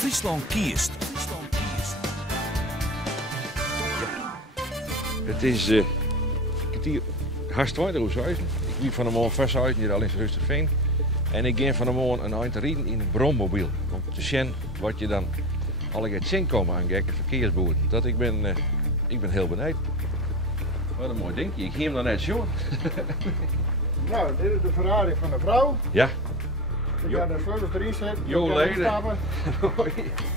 Friesland kiest. Het is ik heb hier haast 20 uur zuizen. Ik liep van de morgen vers uit hier al in Rusterveen. En ik ging van de morgen een eind rijden in een brommobiel. Om te zien wat je dan al gaat zien komen aan gekke verkeersboeren. Dat ik ben heel benieuwd. Wat een mooi dingetje. Ik ging hem dan net zo. Nou, dit is de Ferrari van de vrouw. Ja. Ik ga de sleutels erin zetten. Jo, leden.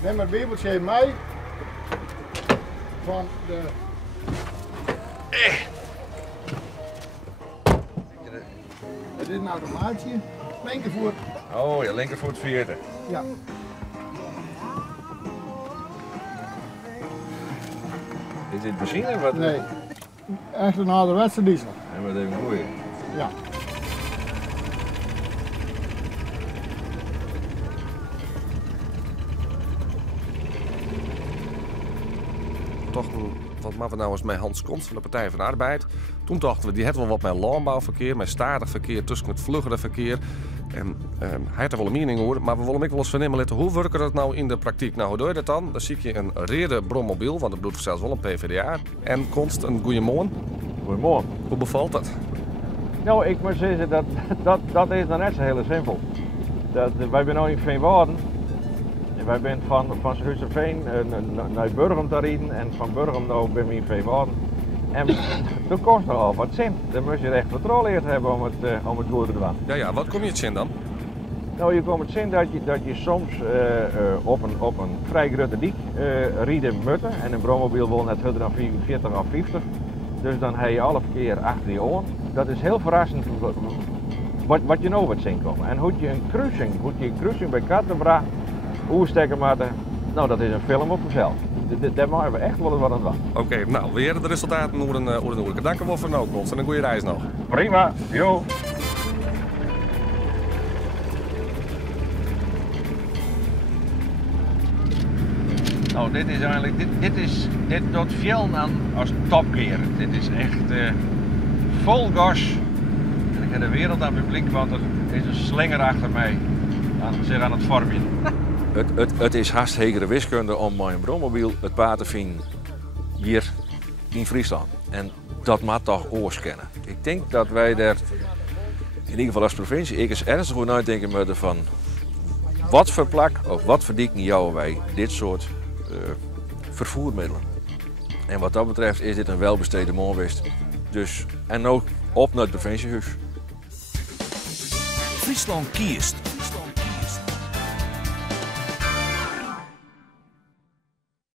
Neem het bibeltje even mee. Van de... Dit is een automaatje. Linkervoet. Oh ja, linkervoet 40. Ja. Is dit benzine? Wat? Nee. Echt een ouderwetse diesel. En wat even mooi. Ja. Toch wat maken we nou eens met Hans Kons van de Partij van de Arbeid. Toen dachten we, die had wel wat met landbouwverkeer, met stadig verkeer tussen het vluggere verkeer. En hij had er wel een mening over, maar we willen ook wel eens vernemen laten hoe werkt dat nou in de praktijk. Nou, hoe doe je dat dan? Dan zie je een rede brommobiel, want dat bedoelt zelfs wel een PvdA. En Konst een goeiemorgen. Goedemorgen. Hoe bevalt dat? Nou, ik moet zeggen, dat is dan net zo heel simpel. Wij zijn nu in Veenwouden. En wij zijn van Rusterveen naar Burgum te rijden en van Burgum nou ben we in Veenwouden. En dat kost nogal wat zin. Dan moet je echt vertrouwen hebben om het goed te doen. Ja, wat kom je het zien dan? Nou, je komt het zien dat je soms op een vrij grote dik rijden moet. En een brommobiel wil net harder dan 44 of 50. Dus dan heb je alle verkeer achter je oren. Dat is heel verrassend wat je nou wat zien komen. En hoe je een cruising bij Kattenbra oerstekken maken, nou dat is een film op zichzelf. Daar maken we echt wel eens wat aan doen. Oké, nou, we hebben de resultaten over een uur. Dank u wel voor nou, Konst, en een goede reis nog. Prima, jo. Nou, dit is eigenlijk, dit doet veel aan als topgear. Dit is echt vol gas. En ik heb de wereld aan het publiek, want er is een slinger achter mij zich aan het vormen. Het is hartstikke wiskunde om mijn brommobiel het paard te vinden hier in Friesland. En dat moet toch oorskennen. Ik denk dat wij daar, in ieder geval als provincie, eens ernstig goed nadenken moeten van wat voor plak of wat voor dikken jouwen wij dit soort vervoermiddelen. En wat dat betreft is dit een welbesteden moorwist. Dus, en ook op naar het provinciehuis. Friesland kiest.